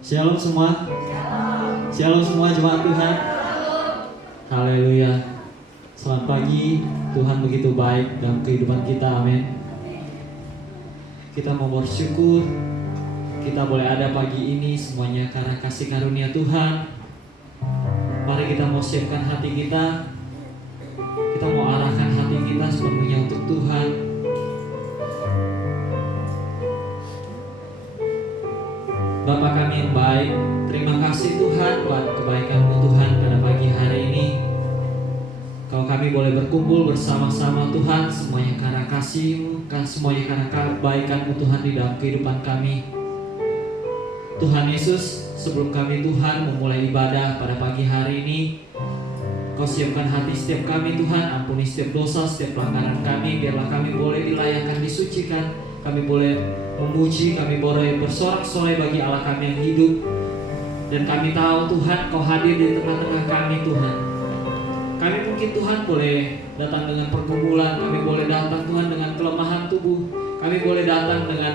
Shalom semua. Shalom semua jemaat Tuhan. Haleluya. Selamat pagi. Tuhan begitu baik dalam kehidupan kita. Amin. Kita mau bersyukur kita boleh ada pagi ini semuanya karena kasih karunia Tuhan. Mari kita mau siapkan hati kita. Kita mau arahkan hati kita sepenuhnya untuk Tuhan. Bapa kami yang baik, terima kasih Tuhan buat kebaikan-Mu Tuhan pada pagi hari ini. Kalau kami boleh berkumpul bersama-sama Tuhan, semuanya karena kasih-Mu, semuanya karena kebaikan-Mu Tuhan di dalam kehidupan kami. Tuhan Yesus, sebelum kami Tuhan memulai ibadah pada pagi hari ini, Kau siapkan hati setiap kami Tuhan, ampuni setiap dosa, setiap pelanggaran kami, biarlah kami boleh dilayakkan, disucikan, kami boleh memuji, kami boleh bersorak-sorai bagi Allah kami yang hidup. Dan kami tahu Tuhan Kau hadir di tengah-tengah kami Tuhan. Kami mungkin Tuhan boleh datang dengan pergumulan, kami boleh datang Tuhan dengan kelemahan tubuh, kami boleh datang dengan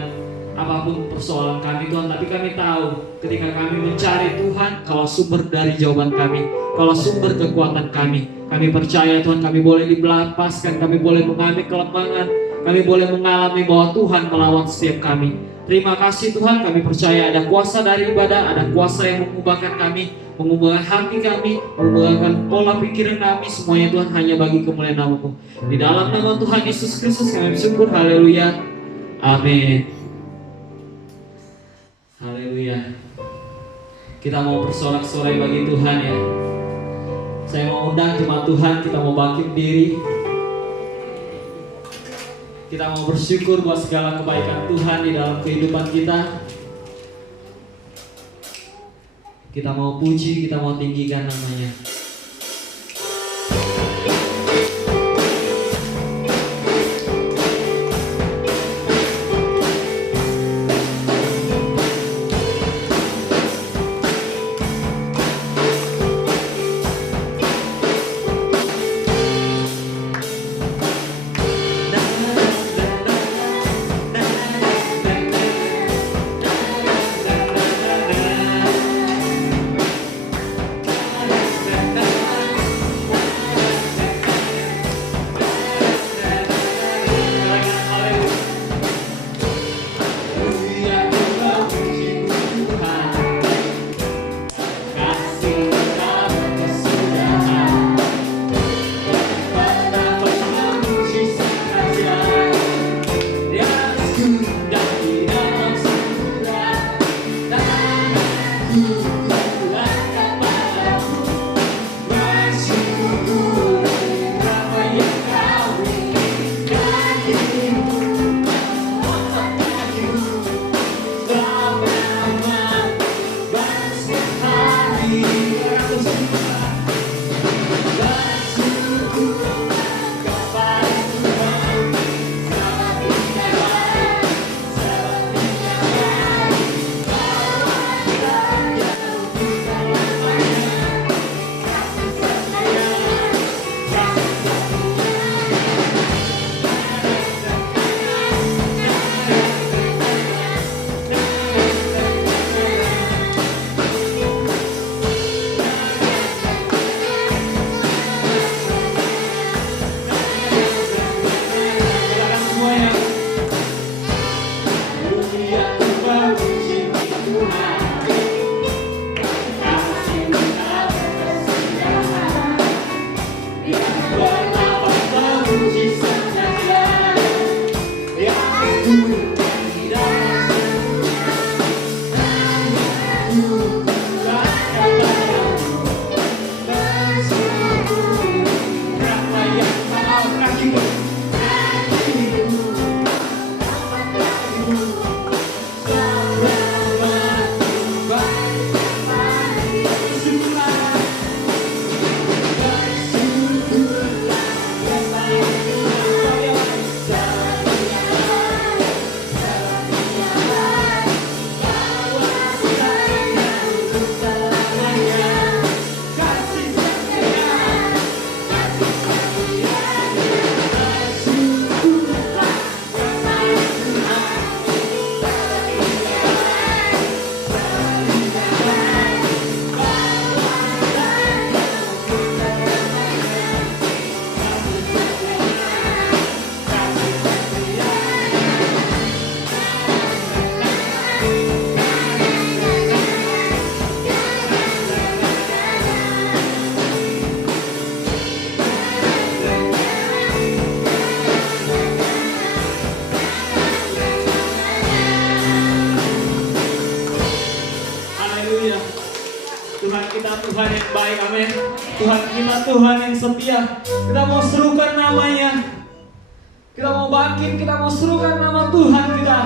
apapun persoalan kami Tuhan. Tapi kami tahu ketika kami mencari Tuhan, Kau sumber dari jawaban kami, Kau sumber kekuatan kami. Kami percaya Tuhan kami boleh dilepaskan, kami boleh mengalami kelemahan, kami boleh mengalami bahwa Tuhan melawan setiap kami. Terima kasih Tuhan, kami percaya ada kuasa dari ibadah, ada kuasa yang mengubahkan kami, mengubahkan hati kami, mengubahkan pola pikiran kami. Semuanya Tuhan hanya bagi kemuliaan nama-Mu. Di dalam nama Tuhan Yesus Kristus kami bersyukur. Haleluya. Amin. Haleluya. Kita mau bersorak-sorai bagi Tuhan ya. Saya mau undang jemaat Tuhan, kita mau bangkit diri. Kita mau bersyukur buat segala kebaikan Tuhan di dalam kehidupan kita. Kita mau puji, kita mau tinggikan namanya. Tuhan yang baik, amin. Tuhan kita Tuhan yang setia. Kita mau serukan namanya. Kita mau bangkit, kita mau serukan nama Tuhan kita.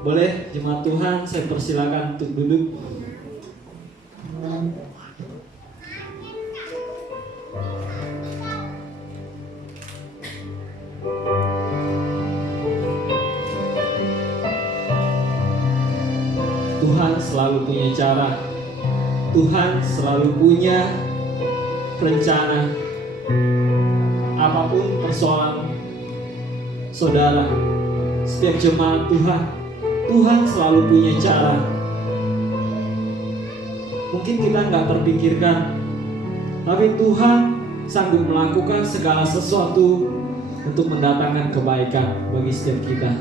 Boleh jemaat Tuhan, saya persilakan untuk duduk. Tuhan selalu punya cara. Tuhan selalu punya rencana. Apapun persoalan saudara, setiap jemaat Tuhan, Tuhan selalu punya cara. Mungkin kita nggak terpikirkan, tapi Tuhan sanggup melakukan segala sesuatu untuk mendatangkan kebaikan bagi setiap kita.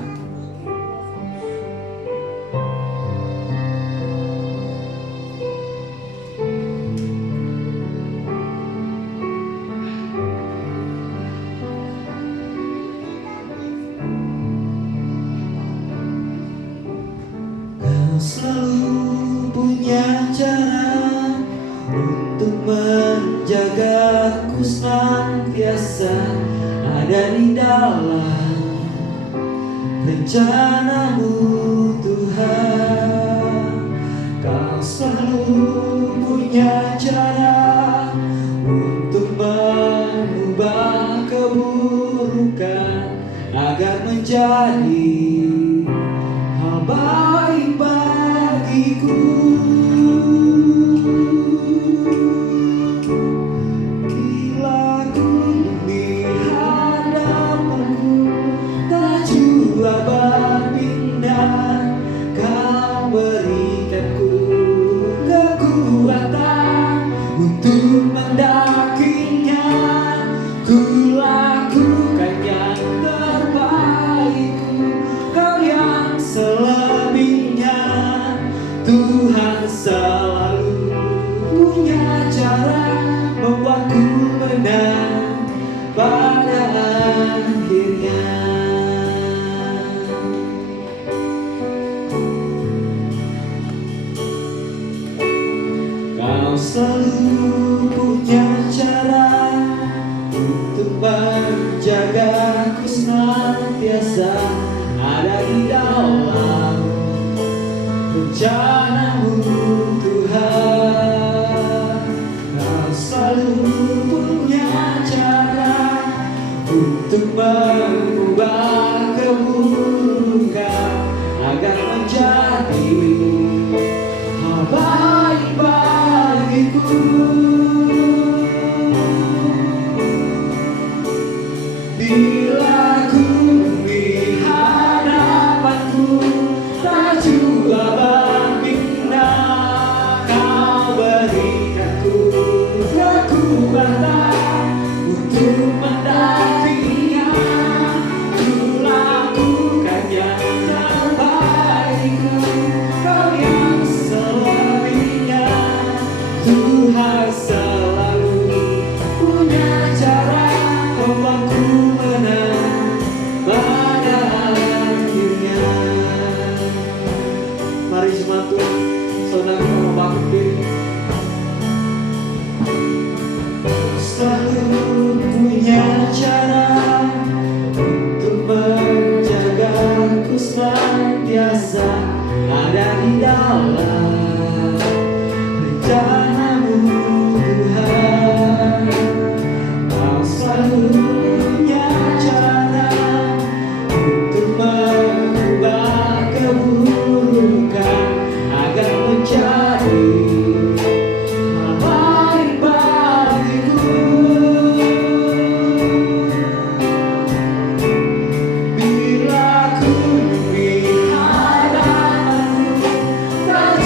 Kau selalu punya cara untuk menjagaku senantiasa ada di dalam rencanamu Tuhan. Kau selalu punya cara untuk mengubah keburukan agar menjadi hal baik bagiku. Bila ku di hadapanmu tak jua banding, dan kau berikanku kekuatan untuk mendakinya. Ku lakukan yang terbaikku, kau yang selebihnya. Tuhan selalu punya cara membuatku menang pada akhirnya. Kau selalu punya cara untuk menjagaku senantiasa ada di dalam rencanamu Tuhan. Kau selalu punya cara untuk mengubah keburukan agar menjadi hal baik bagiku. Bila ku di hadapanmu tak jua banding, kau berikanku kekuatan untuk mendakinya. Ku lakukan yang terbaikku, kau yang selebihnya. Tuhan selalu punya cara membuatku menang pada akhirnya. Mari jemaat Tuhan, saudara kita membangun diri. Selalu punya cara untuk menjagaku senantiasa ada di dalam rencanamu Tuhan. Kau selalu punya cara untuk mengubah keburukan agar menjadi hal baik bagiku. Bila ku di hadapanmu tak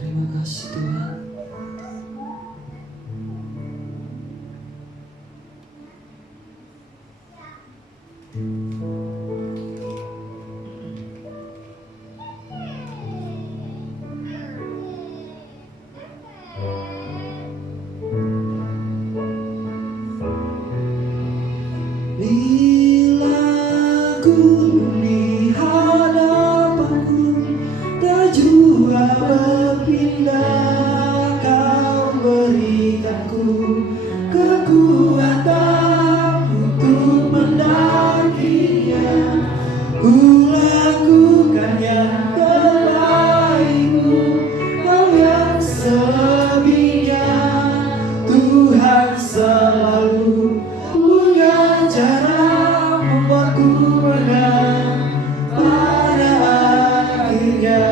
Terima kasih Tuhan. Bila ku di hadapanku tak jua berpindah, Kau berikanku kekuatan untuk mendakinya. Ku lakukan yang terbaikku, Kau yang sebidang. Tuhan selalu punya cara membuatku menang pada akhirnya.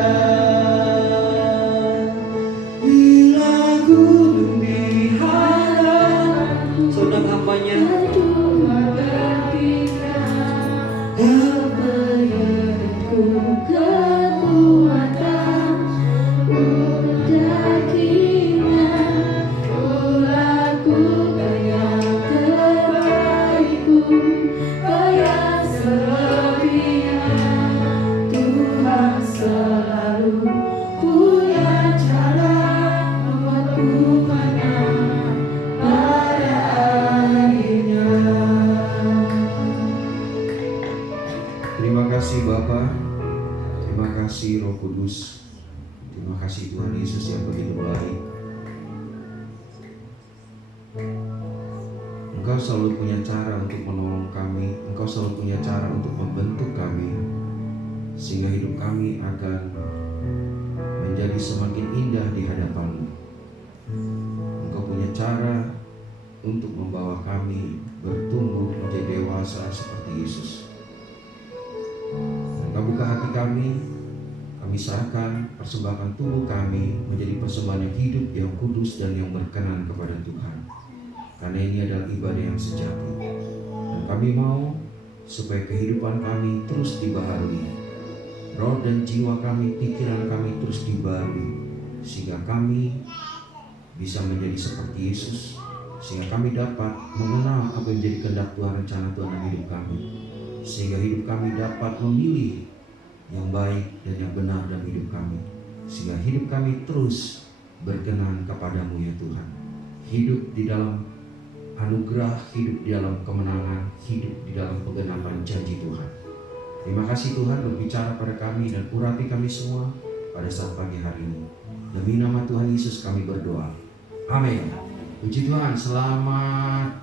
Bila gunung di hadapanku, sedang hambanya yang berikanku kekuatan mendakinya. Ku lakukan yang terbaikku, Kau yang sebidang. Tuhan selalu punya cara membuatku menang pada akhirnya. Terima kasih Bapa, terima kasih Roh Kudus, terima kasih Tuhan Yesus yang begitu baik. Engkau selalu punya cara untuk menolong kami, Engkau selalu punya cara untuk membentuk kami, sehingga hidup kami akan menjadi semakin indah di hadapan-Mu. Engkau punya cara untuk membawa kami bertumbuh menjadi dewasa seperti Yesus. Engkau buka hati kami serahkan, persembahkan tubuh kami menjadi persembahan yang hidup, yang kudus dan yang berkenan kepada Tuhan. Karena ini adalah ibadah yang sejati. Dan kami mau supaya kehidupan kami terus dibaharui. Roh dan jiwa kami, pikiran kami terus dibaharui, sehingga kami bisa menjadi seperti Yesus, sehingga kami dapat mengenal apa yang menjadi kehendak Tuhan, rencana Tuhan dalam hidup kami, sehingga hidup kami dapat memilih yang baik dan yang benar dalam hidup kami, sehingga hidup kami terus berkenan kepadamu ya Tuhan. Hidup di dalam anugerah, hidup di dalam kemenangan, hidup di dalam penggenapan janji Tuhan. Terima kasih Tuhan, berbicara pada kami dan urapi kami semua pada saat pagi hari ini. Demi nama Tuhan Yesus kami berdoa. Amin. Puji Tuhan. Selamat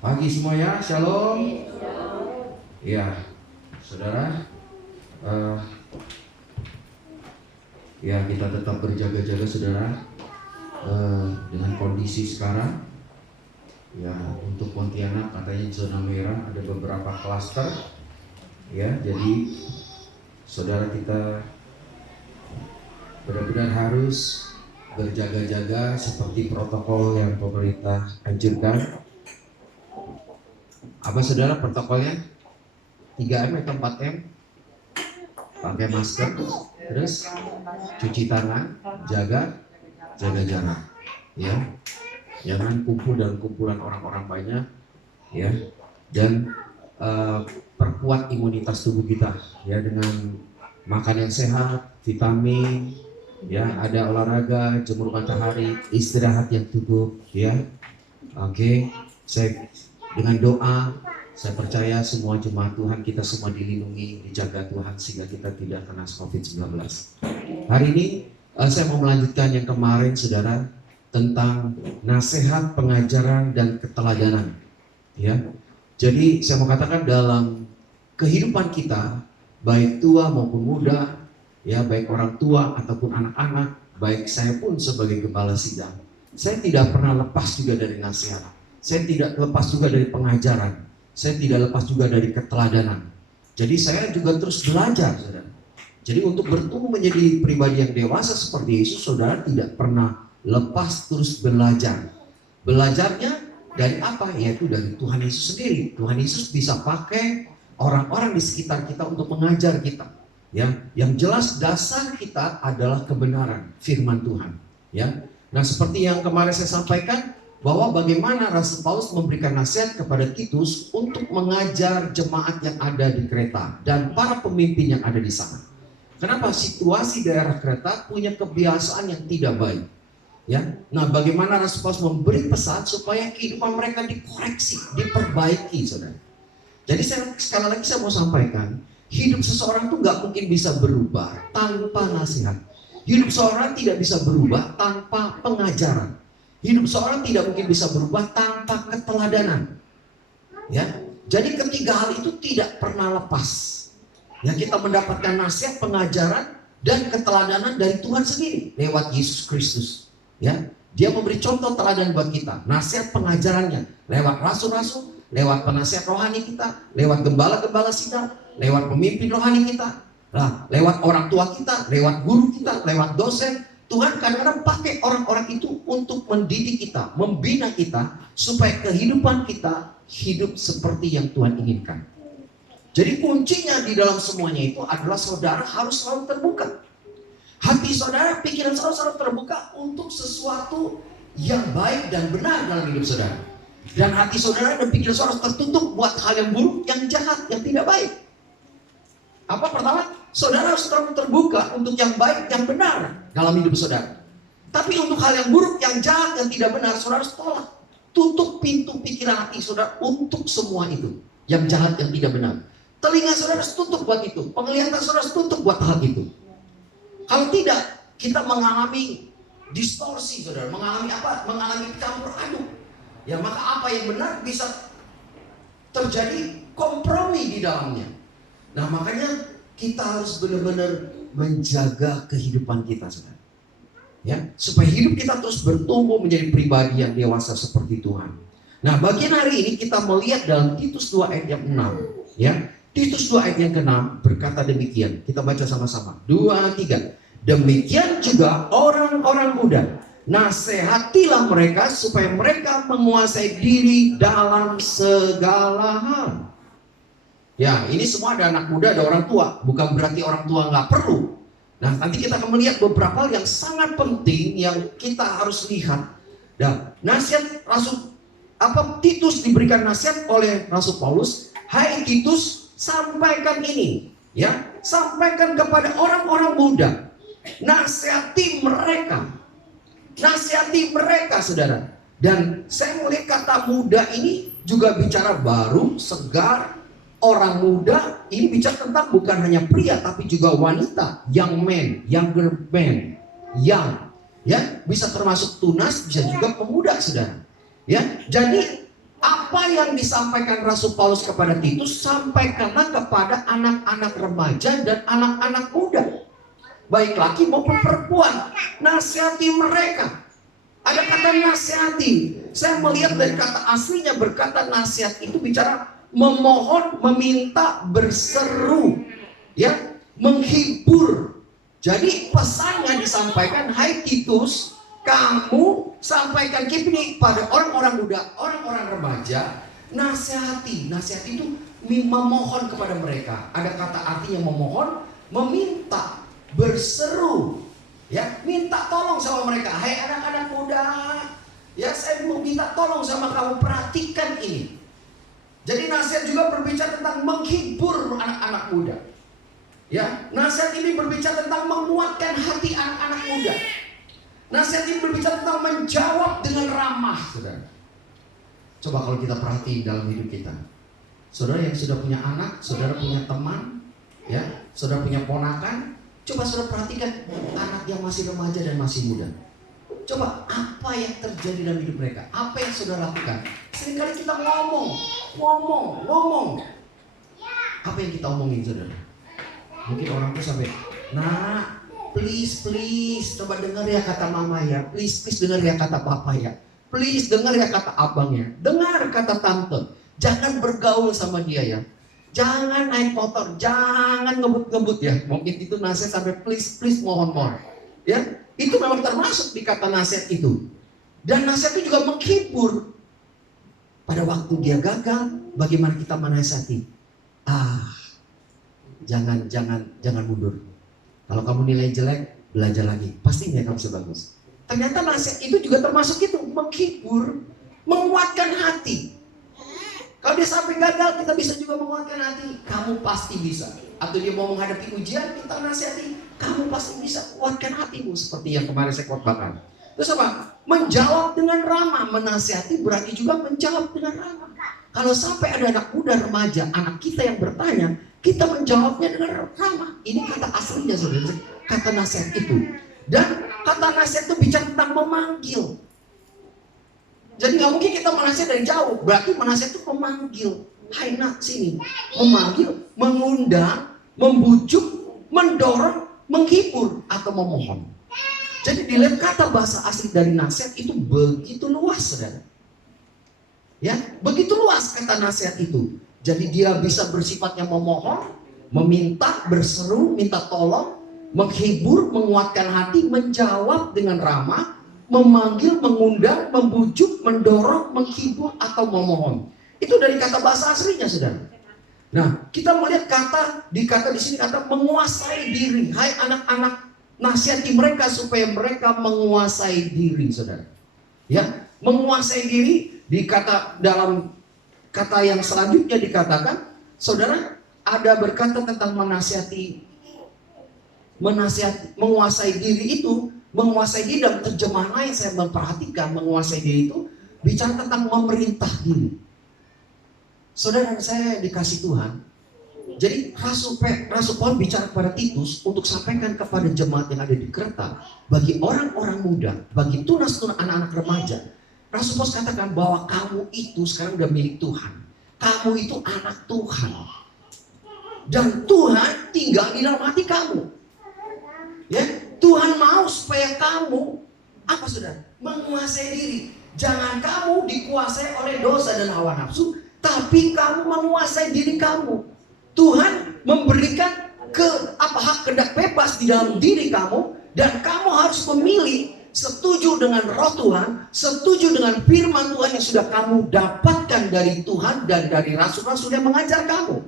pagi semua ya. Shalom. Ya, saudara. Ya, kita tetap berjaga-jaga saudara, dengan kondisi sekarang. Ya, untuk Pontianak katanya zona merah, ada beberapa klaster. Ya, jadi saudara kita benar-benar harus berjaga-jaga seperti protokol yang pemerintah anjurkan. Apa saudara protokolnya? 3M atau 4M? Pakai masker, terus cuci tangan, jaga jarak, ya. Jangan kumpul dan kumpulan orang-orang banyak, ya. Dan perkuat imunitas tubuh kita, ya, dengan makan yang sehat, vitamin, ya, ada olahraga, jemur matahari, istirahat yang cukup, ya. Oke, saya dengan doa. Saya percaya semua jemaat Tuhan kita semua dilindungi, dijaga Tuhan sehingga kita tidak kena COVID-19. Hari ini saya mau melanjutkan yang kemarin saudara tentang nasihat, pengajaran dan keteladanan. Ya, jadi saya mau katakan dalam kehidupan kita, baik tua maupun muda, ya baik orang tua ataupun anak-anak, baik saya pun sebagai gembala sidang, saya tidak pernah lepas juga dari nasihat. Saya tidak lepas juga dari pengajaran. Saya tidak lepas juga dari keteladanan. Jadi saya juga terus belajar, saudara. Jadi untuk bertumbuh menjadi pribadi yang dewasa seperti Yesus, saudara tidak pernah lepas terus belajar. Belajarnya dari apa? Yaitu dari Tuhan Yesus sendiri. Tuhan Yesus bisa pakai orang-orang di sekitar kita untuk mengajar kita. Ya, yang jelas dasar kita adalah kebenaran firman Tuhan. Ya, nah seperti yang kemarin saya sampaikan, bahwa bagaimana Rasul Paulus memberikan nasihat kepada Titus untuk mengajar jemaat yang ada di Kreta dan para pemimpin yang ada di sana. Kenapa? Situasi daerah Kreta punya kebiasaan yang tidak baik. Ya, nah bagaimana Rasul Paulus memberi pesan supaya kehidupan mereka dikoreksi, diperbaiki, saudara. Jadi sekali lagi saya mau sampaikan, hidup seseorang tuh nggak mungkin bisa berubah tanpa nasihat. Hidup seorang tidak bisa berubah tanpa pengajaran. Hidup seorang tidak mungkin bisa berubah tanpa keteladanan. Ya, jadi ketiga hal itu tidak pernah lepas. Ya, kita mendapatkan nasihat, pengajaran, dan keteladanan dari Tuhan sendiri lewat Yesus Kristus. Ya, Dia memberi contoh teladan buat kita. Nasihat pengajarannya lewat rasul-rasul, lewat penasihat rohani kita, lewat gembala-gembala sidang, lewat pemimpin rohani kita, lewat orang tua kita, lewat guru kita, lewat dosen. Tuhan kadang-kadang pakai orang-orang itu untuk mendidik kita, membina kita, supaya kehidupan kita hidup seperti yang Tuhan inginkan. Jadi kuncinya di dalam semuanya itu adalah saudara harus selalu terbuka. Hati saudara, pikiran saudara selalu terbuka untuk sesuatu yang baik dan benar dalam hidup saudara. Dan hati saudara dan pikiran saudara tertutup buat hal yang buruk, yang jahat, yang tidak baik. Apa pertama? Saudara harus selalu terbuka untuk yang baik, yang benar dalam hidup saudara. Tapi untuk hal yang buruk, yang jahat, yang tidak benar, saudara harus tolak. Tutup pintu pikiran hati saudara untuk semua itu, yang jahat, yang tidak benar. Telinga saudara harus tutup buat itu. Penglihatan saudara harus tutup buat hal itu. Kalau tidak, kita mengalami distorsi saudara. Mengalami apa? Mengalami campur aduk. Ya, maka apa yang benar bisa terjadi kompromi di dalamnya. Nah, makanya kita harus benar-benar menjaga kehidupan kita, saudara. Ya, supaya hidup kita terus bertumbuh menjadi pribadi yang dewasa seperti Tuhan. Nah, bagian hari ini kita melihat dalam Titus 2 ayat yang 6. Ya, Titus 2 ayat yang ke-6 berkata demikian. Kita baca sama-sama. 2, 3. Demikian juga orang-orang muda, nasihatilah mereka supaya mereka menguasai diri dalam segala hal. Ya, ini semua ada anak muda, ada orang tua. Bukan berarti orang tua nggak perlu. Nah, nanti kita akan melihat beberapa hal yang sangat penting yang kita harus lihat. Dan nasihat Titus diberikan nasihat oleh Rasul Paulus. Hai Titus, sampaikan ini. Ya, sampaikan kepada orang-orang muda. Nasihati mereka. Nasihati mereka, saudara. Dan saya melihat kata muda ini juga bicara baru, segar. Orang muda ini bicara tentang bukan hanya pria tapi juga wanita, young man, younger man, young, ya, bisa termasuk tunas, bisa juga pemuda, saudara. Ya, jadi apa yang disampaikan Rasul Paulus kepada Titus, sampaikanlah kepada anak-anak remaja dan anak-anak muda, baik laki maupun perempuan. Nasihati mereka. Ada kata nasihati. Saya melihat dari kata aslinya berkata nasihat itu bicara memohon, meminta, berseru, ya, menghibur. Jadi pesannya disampaikan, hai Titus, kamu sampaikan ini pada orang-orang muda, orang-orang remaja, nasihati. Nasihati itu memohon kepada mereka. Ada kata artinya memohon, meminta, berseru, ya, minta tolong sama mereka. Hai anak-anak muda, ya, saya mau minta tolong sama kamu, perhatikan ini. Jadi nasihat juga berbicara tentang menghibur anak-anak muda. Ya, nasihat ini berbicara tentang menguatkan hati anak-anak muda. Nasihat ini berbicara tentang menjawab dengan ramah, saudara. Coba kalau kita perhatiin dalam hidup kita, saudara yang sudah punya anak, saudara punya teman, ya, saudara punya ponakan, coba saudara perhatikan anak yang masih remaja dan masih muda. Coba apa yang terjadi dalam hidup mereka? Apa yang saudara lakukan? Seringkali kita ngomong. Apa yang kita omongin, saudara? Mungkin orang tuh sampai, nah, please, coba dengar ya kata mama ya. Please dengar ya kata papa ya. Please dengar ya kata abang ya. Dengar kata tante. Jangan bergaul sama dia ya. Jangan naik motor, jangan ngebut-ngebut ya. Mungkin itu nasihat sampai please mohon. Ya, itu memang termasuk di kata nasihat itu. Dan nasihat itu juga menghibur. Pada waktu dia gagal, bagaimana kita menasihati? Jangan mundur. Kalau kamu nilai jelek, belajar lagi. Pasti dia akan bisa bagus. Ternyata nasihat itu juga termasuk itu, menghibur, menguatkan hati. Kalau dia sampai gagal, kita bisa juga menguatkan hati. Kamu pasti bisa. Atau dia mau menghadapi ujian, kita nasihati, kamu pasti bisa. Kuatkan hatimu, seperti yang kemarin saya khotbahkan. Terus apa? Menjawab dengan ramah. Menasihati berarti juga menjawab dengan ramah. Kalau sampai ada anak muda, remaja, anak kita yang bertanya, kita menjawabnya dengan ramah. Ini kata aslinya, saudara. Kata nasihat itu. Dan kata nasihat itu bicara tentang memanggil. Jadi nggak mungkin kita menasihat dari jauh. Berarti menasihat itu memanggil. Hai nak, sini. Memanggil, mengundang, membujuk, mendorong, menghibur, atau memohon. Jadi dilihat kata bahasa asli dari nasihat itu begitu luas, saudara. Ya, begitu luas kata nasihat itu. Jadi dia bisa bersifatnya memohon, meminta, berseru, minta tolong, menghibur, menguatkan hati, menjawab dengan ramah, memanggil, mengundang, membujuk, mendorong, menghibur, atau memohon. Itu dari kata bahasa aslinya, saudara. Nah, kita melihat di sini kata menguasai diri. Hai anak-anak, nasihati mereka supaya mereka menguasai diri, saudara. Ya, menguasai diri dalam kata yang selanjutnya dikatakan, saudara, ada berkata tentang menguasai diri itu. Menguasai diri dalam terjemahan lain saya memperhatikan, menguasai diri itu bicara tentang memerintah diri. Saudara, saya dikasih Tuhan. Jadi Rasul Paulus bicara kepada Titus untuk sampaikan kepada jemaat yang ada di Kreta, bagi orang-orang muda, bagi tunas-tunas anak-anak remaja. Rasul Paulus katakan bahwa kamu itu sekarang udah milik Tuhan. Kamu itu anak Tuhan. Dan Tuhan tinggal di dalam hati kamu. Ya, Tuhan mau supaya kamu apa, saudara? Menguasai diri. Jangan kamu dikuasai oleh dosa dan hawa nafsu, tapi kamu menguasai diri kamu. Tuhan memberikan hak kehendak bebas di dalam diri kamu, dan kamu harus memilih setuju dengan roh Tuhan, setuju dengan firman Tuhan yang sudah kamu dapatkan dari Tuhan dan dari rasul-rasul yang mengajar kamu.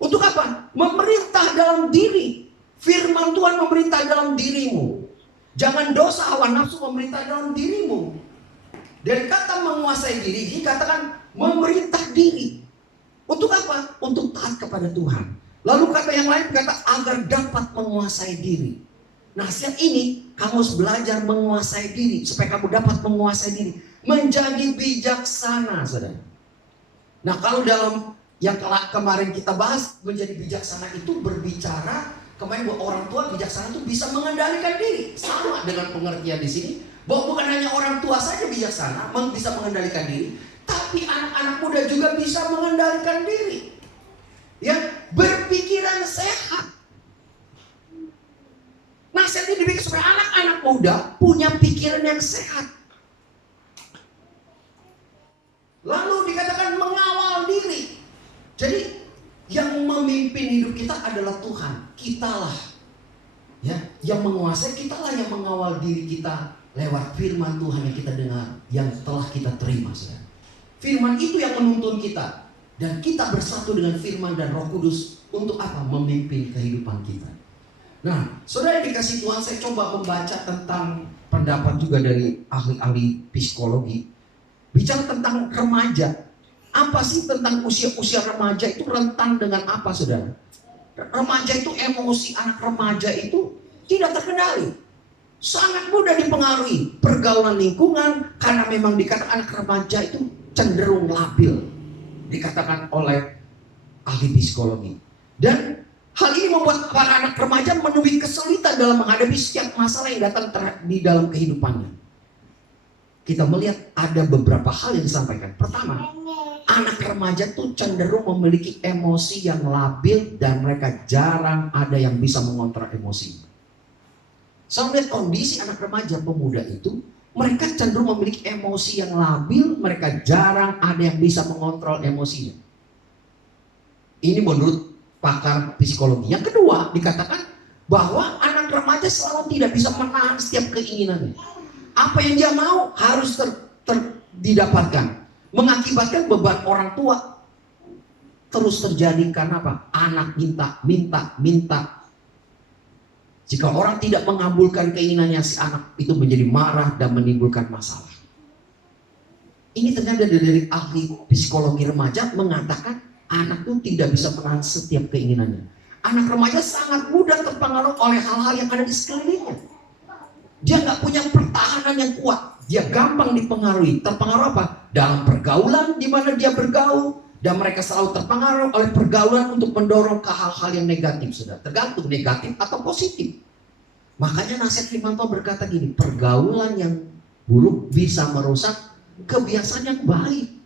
Untuk apa? Memerintah dalam diri. Firman Tuhan memerintah dalam dirimu. Jangan dosa hawa nafsu memerintah dalam dirimu. Dari kata menguasai diri dikatakan memerintah diri. Untuk apa? Untuk taat kepada Tuhan. Lalu kata yang lain kata agar dapat menguasai diri. Nasihat ini kamu harus belajar menguasai diri supaya kamu dapat menguasai diri, menjadi bijaksana, saudara. Nah, kalau dalam yang kemarin kita bahas menjadi bijaksana itu berbicara kemarin bahwa orang tua bijaksana itu bisa mengendalikan diri. Sama dengan pengertian di sini bahwa bukan hanya orang tua saja bijaksana bisa mengendalikan diri, tapi anak-anak muda juga bisa mengendalikan diri. Ya, berpikiran sehat. Nasihat ini dibikin supaya anak-anak muda punya pikiran yang sehat. Lalu dikatakan mengawal diri. Jadi yang memimpin hidup kita adalah Tuhan. Kitalah ya, yang menguasai, kitalah yang mengawal diri kita lewat firman Tuhan yang kita dengar, yang telah kita terima, saudara. Firman itu yang menuntun kita, dan kita bersatu dengan firman dan Roh Kudus untuk apa? Memimpin kehidupan kita. Nah, saudara yang dikasih Tuhan, saya coba membaca tentang pendapat juga dari ahli-ahli psikologi. Bicara tentang remaja. Apa sih tentang usia-usia remaja itu rentan dengan apa, saudara? Remaja itu emosi anak remaja itu tidak terkendali. Sangat mudah dipengaruhi pergaulan lingkungan, karena memang dikatakan anak remaja itu cenderung labil, dikatakan oleh ahli psikologi. Dan hal ini membuat para anak remaja menemui kesulitan dalam menghadapi setiap masalah yang datang di dalam kehidupannya. kita melihat ada beberapa hal yang disampaikan. Pertama, anak remaja tuh cenderung memiliki emosi yang labil dan mereka jarang ada yang bisa mengontrol emosi. Saya melihat kondisi anak remaja pemuda itu, mereka cenderung memiliki emosi yang labil, mereka jarang ada yang bisa mengontrol emosinya. Ini menurut pakar psikologi. Yang kedua, dikatakan bahwa anak remaja selalu tidak bisa menahan setiap keinginannya. Apa yang dia mau harus didapatkan. Mengakibatkan beban orang tua terus terjadi karena apa? Anak minta. Jika orang tidak mengabulkan keinginannya si anak, itu menjadi marah dan menimbulkan masalah. Ini ternyata dari ahli psikologi remaja mengatakan anak itu tidak bisa menahan setiap keinginannya. Anak remaja sangat mudah terpengaruh oleh hal-hal yang ada di sekelilingnya. Dia nggak punya pertahanan yang kuat. Dia gampang dipengaruhi. Terpengaruh apa? Dalam pergaulan di mana dia bergaul. Dan mereka selalu terpengaruh oleh pergaulan untuk mendorong ke hal-hal yang negatif. Sudah tergantung negatif atau positif. Makanya nasihat firman Tuhan berkata gini, pergaulan yang buruk bisa merusak kebiasaan yang baik.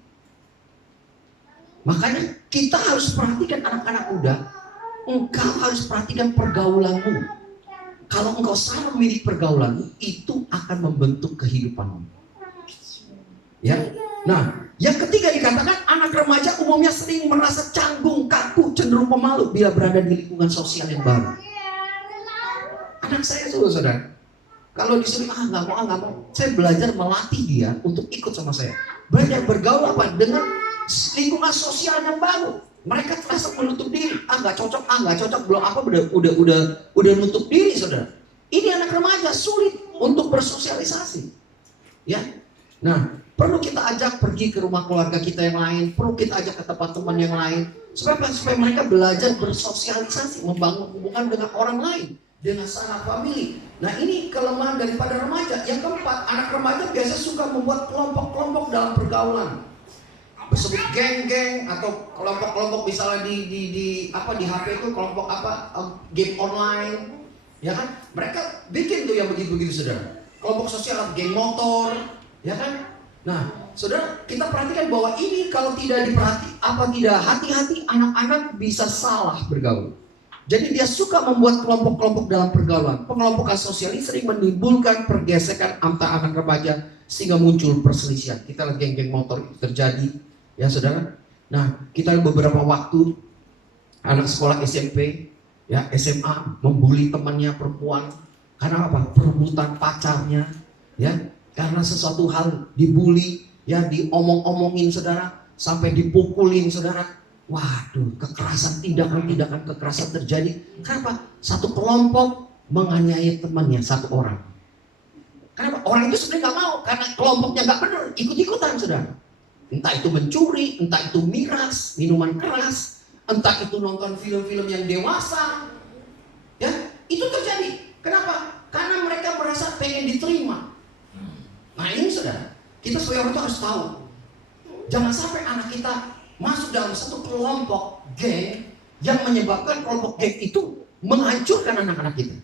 Makanya kita harus perhatikan anak-anak muda. Engkau harus perhatikan pergaulanmu. Kalau engkau salah memilih pergaulanmu, itu akan membentuk kehidupanmu. Ya. Nah, yang ketiga dikatakan anak remaja umumnya sering merasa canggung, kaku, cenderung pemalu bila berada di lingkungan sosial yang baru. Anak saya saudara, kalau disuruh nggak mau, saya belajar melatih dia untuk ikut sama saya. Belajar bergaul apa? Dengan lingkungan sosial yang baru. Mereka terasa menutup diri. Nggak cocok, belum apa udah nutup diri, saudara. Ini anak remaja sulit untuk bersosialisasi. Ya, nah perlu kita ajak pergi ke rumah keluarga kita yang lain, perlu kita ajak ke tempat teman yang lain, supaya mereka belajar bersosialisasi, membangun hubungan dengan orang lain, dengan sanak famili. Nah ini kelemahan daripada remaja. Yang keempat, anak remaja biasa suka membuat kelompok-kelompok dalam pergaulan. Disebut geng-geng atau kelompok-kelompok misalnya di HP itu kelompok game online, ya kan? Mereka bikin tuh yang begitu-begitu, saudara. Kelompok sosial, geng motor, ya kan? Nah, saudara, kita perhatikan bahwa ini kalau tidak hati-hati, anak-anak bisa salah bergaul. Jadi dia suka membuat kelompok-kelompok dalam pergaulan. Pengelompokan sosial ini sering menimbulkan pergesekan antar anak remaja sehingga muncul perselisihan. Kita lihat geng-geng motor itu terjadi, ya saudara. Nah, kita lihat beberapa waktu anak sekolah SMP, ya SMA membuli temannya perempuan karena apa? Perebutan pacarnya, ya. Karena sesuatu hal dibully, ya diomong-omongin saudara, sampai dipukulin saudara. Waduh, tindakan kekerasan terjadi. Kenapa? Satu kelompok menganiaya temannya, satu orang. Kenapa? Orang itu sebenarnya nggak mau, karena kelompoknya nggak benar, ikut-ikutan saudara. Entah itu mencuri, entah itu miras, minuman keras, entah itu nonton film-film yang dewasa, ya itu terjadi. Kenapa? Karena mereka merasa pengen diterima. Nah ini saudara, kita sebagai orang tua harus tahu, jangan sampai anak kita masuk dalam satu kelompok geng yang menyebabkan kelompok geng itu menghancurkan anak-anak kita.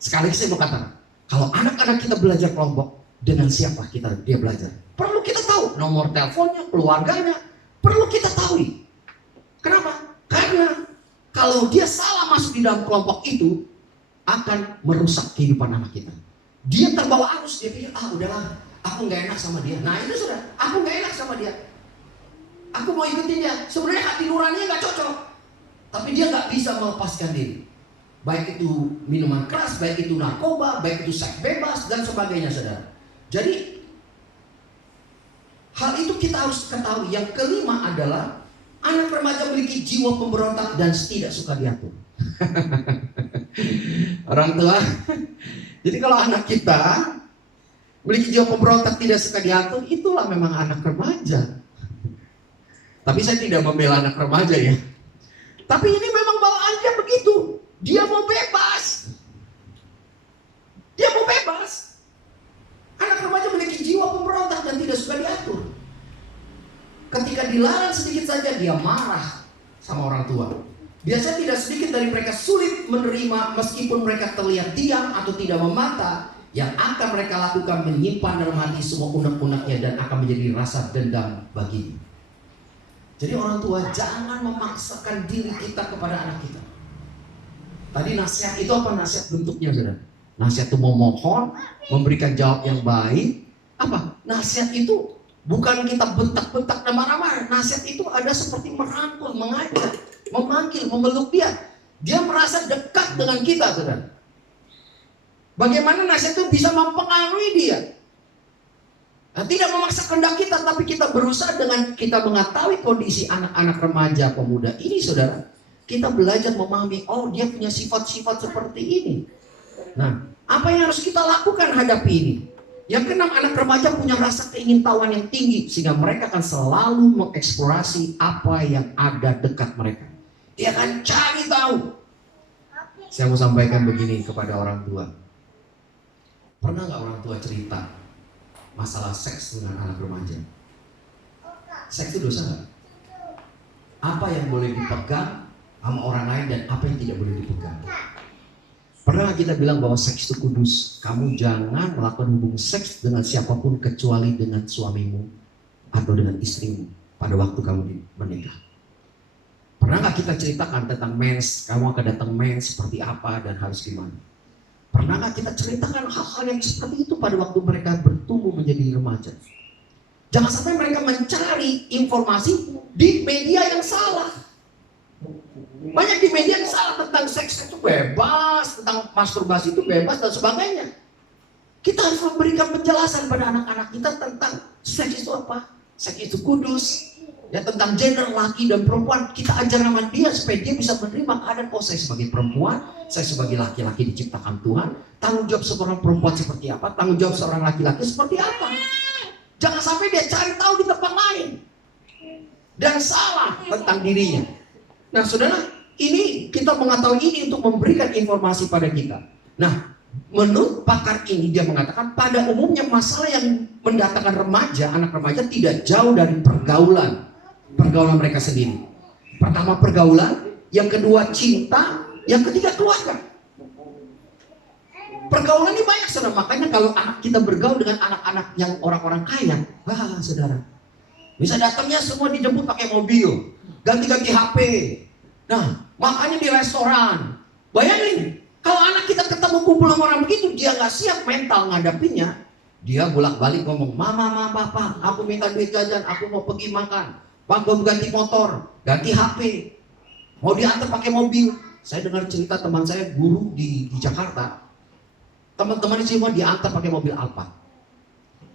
Sekali lagi saya mau katakan, kalau anak-anak kita belajar kelompok, dengan siapa dia belajar? Perlu kita tahu nomor teleponnya, keluarganya, perlu kita tahu. Kenapa? Karena kalau dia salah masuk di dalam kelompok itu, akan merusak kehidupan anak kita. Dia terbawa arus, dia pikir, udahlah, aku nggak enak sama dia. Nah itu sudah, aku nggak enak sama dia. Aku mau ikutin dia. Sebenarnya hati nuraninya nggak cocok, tapi dia nggak bisa melepaskan diri. Baik itu minuman keras, baik itu narkoba, baik itu seks bebas dan sebagainya, saudara. Jadi hal itu kita harus ketahui. Yang kelima adalah anak remaja memiliki jiwa pemberontak dan tidak suka diatur. Orang tua. Jadi kalau anak kita memiliki jiwa pemberontak tidak suka diatur, itulah memang anak remaja. Tapi saya tidak membela anak remaja ya. Tapi ini memang bawaan dia begitu. Dia mau bebas. Dia mau bebas. Anak remaja memiliki jiwa pemberontak dan tidak suka diatur. Ketika dilarang sedikit saja dia marah sama orang tua. Biasanya tidak sedikit dari mereka sulit menerima meskipun mereka terlihat diam atau tidak membantah. Yang akan mereka lakukan menyimpan dalam hati semua unek-uneknya dan akan menjadi rasa dendam baginya. Jadi orang tua jangan memaksakan diri kita kepada anak kita. Tadi nasihat itu apa? Nasihat bentuknya, saudara. Nasihat itu memohon, memberikan jawab yang baik. Apa? Nasihat itu bukan kita bentak-bentak dan marah-marah. Nasihat itu ada seperti merangkul, mengajak, memanggil, memeluk dia. Dia merasa dekat dengan kita, saudara. Bagaimana nasihat itu bisa mempengaruhi dia? Nah, tidak memaksa kehendak kita, tapi kita berusaha dengan kita mengetahui kondisi anak-anak remaja, pemuda ini, saudara. Kita belajar memahami, oh dia punya sifat-sifat seperti ini. Nah, apa yang harus kita lakukan hadapi ini? Yang keenam, anak remaja punya rasa keingintahuan yang tinggi, sehingga mereka akan selalu mengeksplorasi apa yang ada dekat mereka. Dia akan cari tahu. Saya mau sampaikan begini kepada orang tua. Pernah nggak orang tua cerita masalah seks dengan anak remaja? Seks itu dosa nggak? Apa yang boleh dipegang sama orang lain dan apa yang tidak boleh dipegang? Pernah kita bilang bahwa seks itu kudus? Kamu jangan melakukan hubungan seks dengan siapapun kecuali dengan suamimu atau dengan istrimu pada waktu kamu menikah. Pernah nggak kita ceritakan tentang mens? Kamu akan datang mens seperti apa dan harus gimana? Pernah nggak kita ceritakan hal-hal yang seperti itu pada waktu mereka bertumbuh menjadi remaja? Jangan sampai mereka mencari informasi di media yang salah. Banyak di media yang salah tentang seks itu bebas, tentang masturbasi itu bebas dan sebagainya. Kita harus memberikan penjelasan pada anak-anak kita tentang seks itu apa? Seks itu kudus. Ya, tentang gender laki dan perempuan, kita ajar sama dia supaya dia bisa menerima keadaan, oh saya sebagai perempuan, saya sebagai laki-laki diciptakan Tuhan, tanggung jawab seorang perempuan seperti apa, tanggung jawab seorang laki-laki seperti apa. Jangan sampai dia cari tahu di tempat lain dan salah tentang dirinya. Nah, saudara, ini kita mengetahui ini untuk memberikan informasi pada kita. Nah, menurut pakar ini dia mengatakan pada umumnya masalah yang mendatangkan remaja, anak remaja tidak jauh dari pergaulan mereka sendiri. Pertama pergaulan, yang kedua cinta, yang ketiga keluarga. Pergaulan ini banyak, saudara. Makanya kalau anak kita bergaul dengan anak-anak yang orang-orang kaya, saudara, bisa datangnya semua dijemput pakai mobil, ganti-ganti HP. Nah, makanya di restoran. Bayangin, kalau anak kita ketemu kumpul sama orang begitu, dia nggak siap mental ngadapinya. Dia bolak-balik ngomong, mama, papa, aku minta duit jajan, aku mau pergi makan. Pak, gue ganti motor, ganti HP, mau diantar pakai mobil. Saya dengar cerita teman saya guru di Jakarta, teman-teman di sini mau diantar pakai mobil Alphard.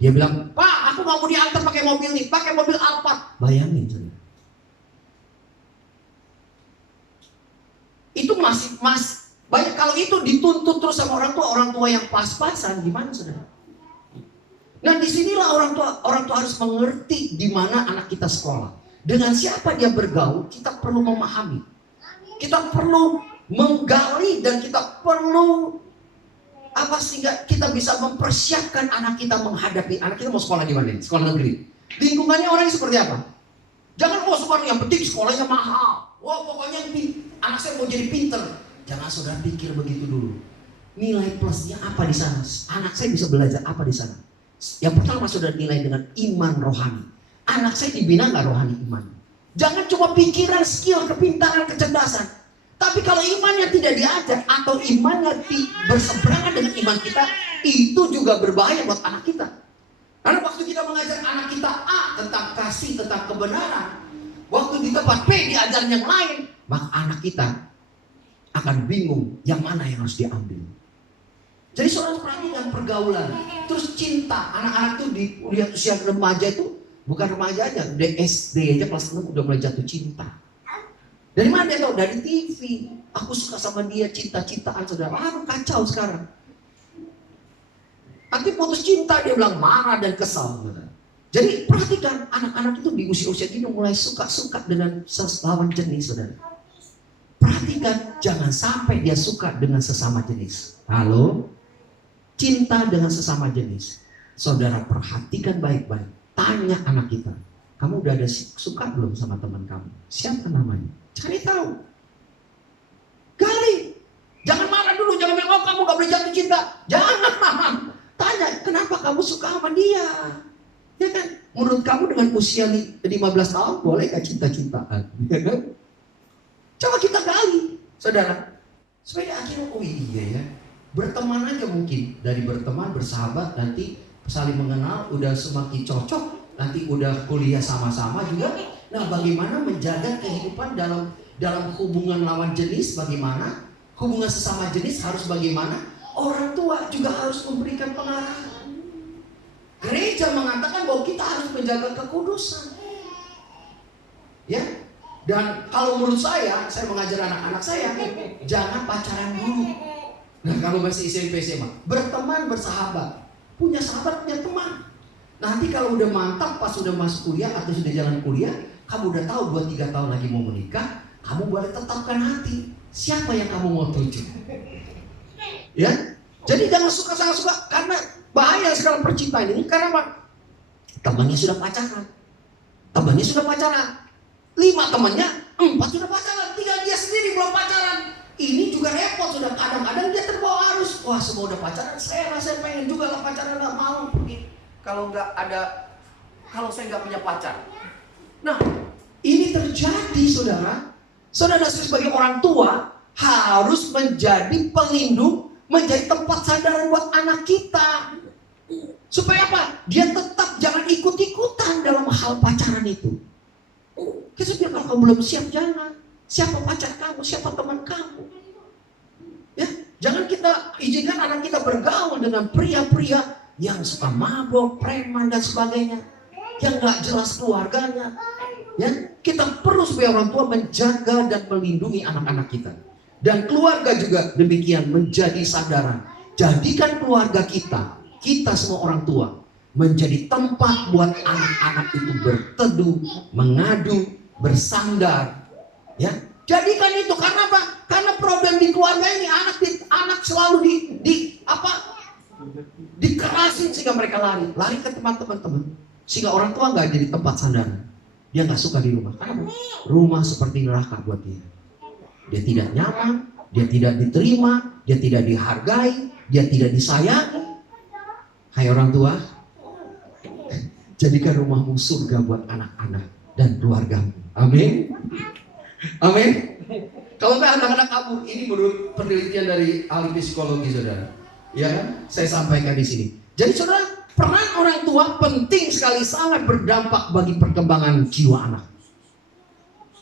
Dia bilang, Pak, aku nggak mau diantar pakai mobil nih, pakai mobil Alphard. Bayangin, saudara. Itu masih banyak. Kalau itu dituntut terus sama orang tua yang pas-pasan, gimana, saudara? Nah, disinilah orang tua harus mengerti di mana anak kita sekolah. Dengan siapa dia bergaul, kita perlu memahami. Kita perlu menggali dan kita perlu sehingga kita bisa mempersiapkan anak kita menghadapi. Anak kita mau sekolah di mana? Sekolah negeri. Lingkungannya orangnya seperti apa? Jangan sekolah yang penting sekolahnya mahal. Pokoknya anak saya mau jadi pinter. Jangan saudara pikir begitu dulu. Nilai plusnya apa di sana? Anak saya bisa belajar apa di sana? Yang pertama, saudara, nilai dengan iman rohani. Anak saya dibina nggak rohani iman? Jangan cuma pikiran, skill, kepintaran, kecerdasan. Tapi kalau imannya tidak diajar atau imannya berseberangan dengan iman kita, itu juga berbahaya buat anak kita. Karena waktu kita mengajar anak kita A tentang kasih, tentang kebenaran, waktu di tempat B diajar yang lain, maka anak kita akan bingung yang mana yang harus diambil. Jadi seorang perhatikan pergaulan, terus cinta. Anak-anak tuh di usia remaja itu, bukan remaja aja, udah SD aja kelas 6 udah mulai jatuh cinta. Dari mana dia tahu? Dari TV. Aku suka sama dia, cinta-cintaan, saudara. Kacau sekarang. Nanti putus cinta dia bilang marah dan kesal, saudara. Jadi perhatikan anak-anak itu di usia-usia ini mulai suka-suka dengan lawan jenis, saudara. Perhatikan, jangan sampai dia suka dengan sesama jenis. Halo? Cinta dengan sesama jenis. Saudara perhatikan baik-baik. Tanya anak kita, kamu udah ada suka belum sama teman kamu? Siapa namanya? Cari tahu. Gali. Jangan marah dulu, jangan bilang, kamu gak boleh jatuh cinta. Jangan. kamu suka sama dia? Ya kan? Menurut kamu dengan usia 15 tahun boleh gak cinta-cintaan? Ya kan? Coba kita gali, saudara. Supaya akhirnya, oh iya ya, berteman aja mungkin. Dari berteman, bersahabat, nanti saling mengenal, udah semakin cocok, nanti udah kuliah sama-sama juga. Nah, bagaimana menjaga kehidupan dalam hubungan lawan jenis, bagaimana? Hubungan sesama jenis harus bagaimana? Orang tua juga harus memberikan pengarahan. Gereja mengatakan bahwa kita harus menjaga kekudusan. Ya. Dan kalau menurut saya mengajar anak-anak saya, jangan pacaran dulu. Nah, kalau masih SMP SMA, berteman, bersahabat. Punya sahabat, punya teman. Nanti kalau udah mantap, pas sudah masuk kuliah atau sudah jalan kuliah, kamu udah tahu 2-3 tahun lagi mau menikah, kamu boleh tetapkan hati. Siapa yang kamu mau tuju? Ya, jadi jangan sangat suka, karena bahaya sekarang percintaan ini. Karena apa? Temannya sudah pacaran, 5 temannya, 4 sudah pacaran, tinggal dia sendiri belum pacaran. Ini juga repot, sudah kadang-kadang dia terbawa arus. Wah, semua udah pacaran, saya pengen juga lah pacaran, nggak mau pergi. Kalau saya nggak punya pacar. Nah, ini terjadi, saudara. Saudara sebagai orang tua harus menjadi pelindung, menjadi tempat sandaran buat anak kita. Supaya apa? Dia tetap jangan ikut-ikutan dalam hal pacaran itu. Kita bilang kalau kamu belum siap, jangan. Siapa pacar kamu? Siapa teman kamu? Ya, jangan kita izinkan anak kita bergaul dengan pria-pria yang suka mabok, preman dan sebagainya, yang nggak jelas keluarganya. Ya, kita perlu sebagai orang tua menjaga dan melindungi anak-anak kita. Dan keluarga juga demikian menjadi sandaran. Jadikan keluarga kita semua orang tua, menjadi tempat buat anak-anak itu berteduh, mengadu, bersandar. Ya, jadikan itu. Karena apa? Karena problem di keluarga ini anak selalu dikerasin sehingga mereka lari ke teman-teman, sehingga orang tua nggak jadi tempat sandaran. Dia nggak suka di rumah. Karena rumah seperti neraka buat dia. Dia tidak nyaman, dia tidak diterima, dia tidak dihargai, dia tidak disayangi. Hai orang tua, jadikan rumahmu surga buat anak-anak dan keluargamu. Amin. Amin. Kalau nggak anak-anak kabur, ini menurut penelitian dari ahli psikologi, saudara. Ya kan? Saya sampaikan di sini. Jadi saudara, peran orang tua penting sekali, sangat berdampak bagi perkembangan jiwa anak.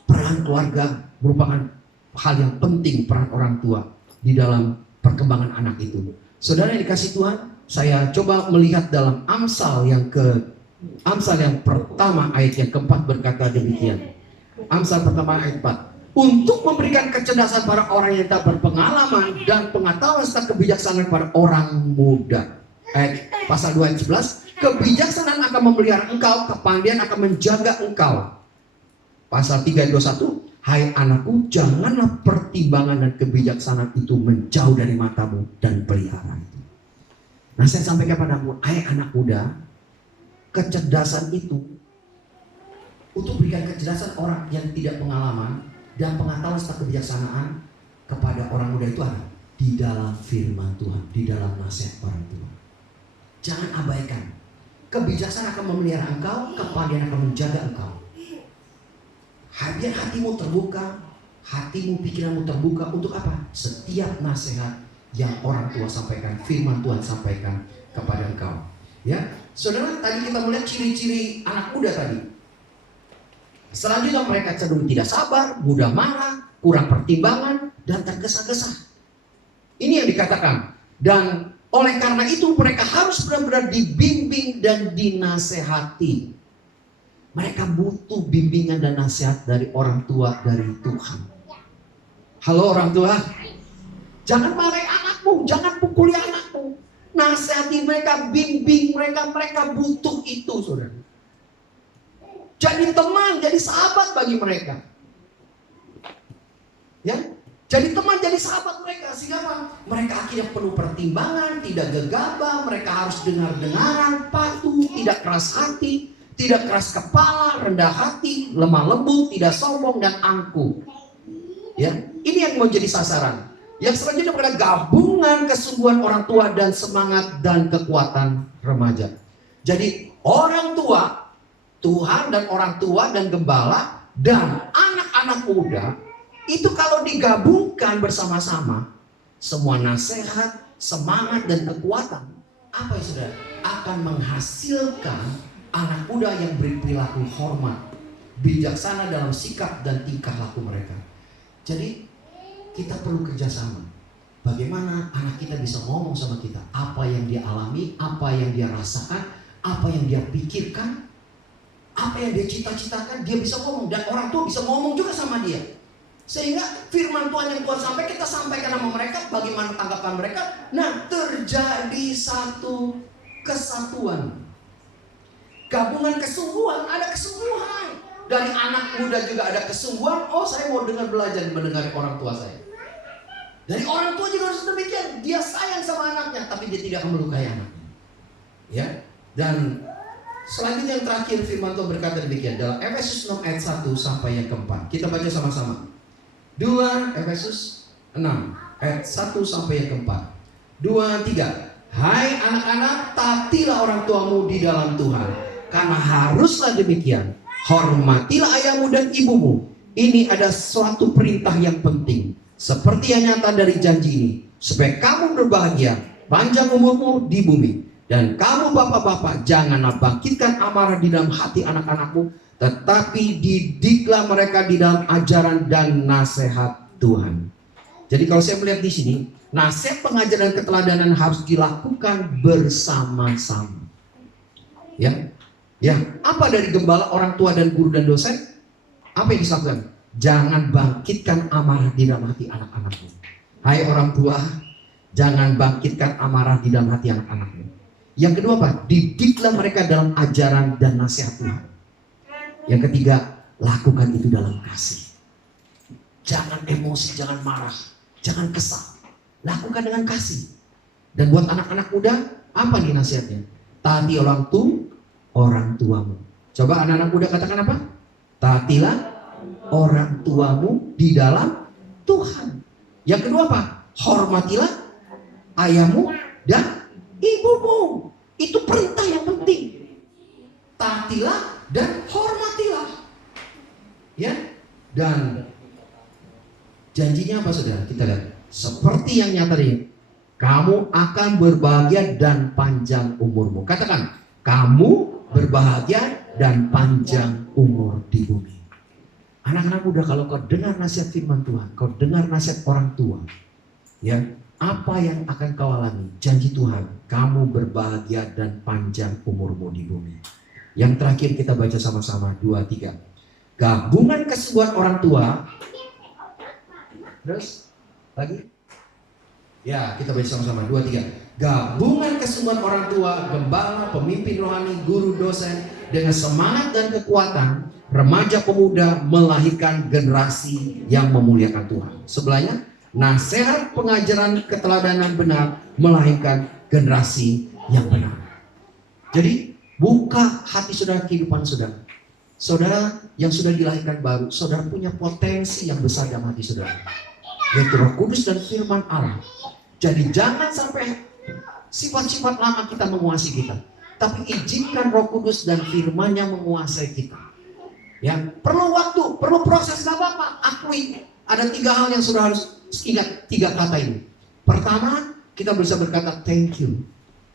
Peran keluarga merupakan hal yang penting, peran orang tua di dalam perkembangan anak itu. Saudara yang dikasih Tuhan, saya coba melihat dalam Amsal yang pertama ayat yang keempat berkata demikian. Amsal pertama ayat 4. Untuk memberikan kecerdasan para orang yang tak berpengalaman dan pengetahuan serta kebijaksanaan pada orang muda. Pasal 2 ayat 11. Kebijaksanaan akan memelihara engkau, kepandaian akan menjaga engkau. Pasal 3 ayat 21. Hai anakku, janganlah pertimbangan dan kebijaksanaan itu menjauh dari matamu dan pelihara itu. Nah, saya sampaikan padamu, hai anak muda, kecerdasan itu untuk berikan kecerdasan orang yang tidak pengalaman dan pengetahuan serta kebijaksanaan kepada orang muda itu ada di dalam firman Tuhan, di dalam nasihat orang tua. Jangan abaikan. Kebijaksanaan akan memelihara engkau, kepandaian akan menjaga engkau. Biar hatimu terbuka, pikiranmu terbuka untuk apa? Setiap nasihat yang orang tua sampaikan, firman Tuhan sampaikan kepada engkau. Ya, saudara, tadi kita melihat ciri-ciri anak muda tadi. Selanjutnya mereka cenderung tidak sabar, mudah marah, kurang pertimbangan, dan tergesa-gesa. Ini yang dikatakan. Dan oleh karena itu mereka harus benar-benar dibimbing dan dinasehati. Mereka butuh bimbingan dan nasihat dari orang tua, dari Tuhan. Halo orang tua, jangan marahi anakmu, jangan pukuli anakmu. Nasihati mereka, bimbing mereka, mereka butuh itu, saudara. Jadi teman, jadi sahabat bagi mereka. Ya, jadi teman, jadi sahabat mereka. Sehingga apa? Mereka akhirnya penuh pertimbangan, tidak gegabah, mereka harus dengar-dengaran, patuh, tidak keras hati, tidak keras kepala, rendah hati, lemah lembut, tidak sombong dan angkuh. Ya, ini yang menjadi sasaran. Yang selanjutnya adalah gabungan kesungguhan orang tua dan semangat dan kekuatan remaja. Jadi orang tua, Tuhan dan orang tua dan gembala dan anak-anak muda itu kalau digabungkan bersama-sama, semua nasihat, semangat dan kekuatan, apa ya saudara? Akan menghasilkan anak muda yang berperilaku hormat, bijaksana dalam sikap dan tingkah laku mereka. Jadi kita perlu kerjasama. Bagaimana anak kita bisa ngomong sama kita apa yang dia alami, apa yang dia rasakan, apa yang dia pikirkan, apa yang dia cita-citakan, dia bisa ngomong. Dan orang tua bisa ngomong juga sama dia. Sehingga firman Tuhan yang Tuhan sampaikan, kita sampaikan sama mereka, bagaimana tanggapan mereka. Nah, terjadi satu kesatuan. Gabungan kesungguhan, ada kesungguhan. Dari anak muda juga ada kesungguhan. Oh, saya mau belajar mendengar orang tua saya. Dari orang tua juga harus demikian. Dia sayang sama anaknya, tapi dia tidak melukai anaknya. Ya. Dan selanjutnya yang terakhir firman Tuhan berkata demikian dalam Efesus 6 ayat 1 sampai yang keempat. Kita baca sama-sama. 2 Efesus 6 ayat 1 sampai yang keempat. 2, 3. Hai anak-anak, taatilah orang tuamu di dalam Tuhan, karena haruslah demikian. Hormatilah ayahmu dan ibumu. Ini ada suatu perintah yang penting, seperti yang nyata dari janji ini, supaya kamu berbahagia, panjang umurmu di bumi. Dan kamu bapak-bapak, janganlah bangkitkan amarah di dalam hati anak-anakmu, tetapi didiklah mereka di dalam ajaran dan nasihat Tuhan. Jadi kalau saya melihat di sini, nasihat, pengajaran, keteladanan harus dilakukan bersama-sama. Ya, apa dari gembala, orang tua dan guru dan dosen? Apa yang dilakukan? Jangan bangkitkan amarah di dalam hati anak-anakmu. Hai orang tua, jangan bangkitkan amarah di dalam hati anak-anakmu. Yang kedua apa? Didiklah mereka dalam ajaran dan nasihat Tuhan. Yang ketiga, lakukan itu dalam kasih. Jangan emosi, jangan marah, jangan kesal. Lakukan dengan kasih. Dan buat anak-anak muda, apa nih nasihatnya? Taati orang tuamu. Coba anak-anak muda katakan apa? Taatilah orang tuamu di dalam Tuhan. Yang kedua apa? Hormatilah ayahmu dan ibumu. Itu perintah yang penting. Taatilah dan hormatilah. Ya. Dan janjinya apa saudara? Kita lihat. Seperti yang nyata ini, kamu akan berbahagia dan panjang umurmu. Katakan, kamu berbahagia dan panjang umur di bumi. Anak-anak muda, kalau kau dengar nasihat firman Tuhan, kau dengar nasihat orang tua, ya, apa yang akan kau alami? Janji Tuhan, kamu berbahagia dan panjang umurmu di bumi. Yang terakhir kita baca sama-sama 2, 3. Gabungan kesungguhan orang tua. Terus lagi? Ya, kita baca sama-sama 2, 3. Gabungan kesungguhan orang tua, gembala, pemimpin rohani, guru, dosen, dengan semangat dan kekuatan, remaja pemuda melahirkan generasi yang memuliakan Tuhan. Sebelahnya, nasihat, pengajaran, keteladanan benar melahirkan generasi yang benar. Jadi, buka hati saudara, kehidupan saudara. Saudara yang sudah dilahirkan baru, saudara punya potensi yang besar dalam hati saudara, yaitu Roh Kudus dan firman Allah. Jadi jangan sampai sifat-sifat lama kita menguasai kita, tapi izinkan Roh Kudus dan firman-Nya menguasai kita. Ya, perlu waktu, perlu proses, gak apa-apa. Akui ada 3 hal yang sudah harus ingat, 3 kata ini. Pertama, kita bisa berkata thank you.